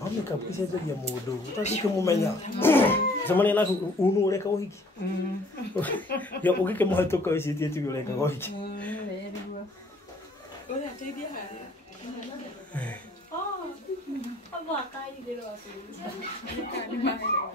Home kabisa ya mudo. Utaki kumumenya. Zamani na unu ureka uhiki. Ya ukike muhatoka iciti ati ureka uhiki. Ora ateithia haya. Abo akai ndiro asu. Ni mahero.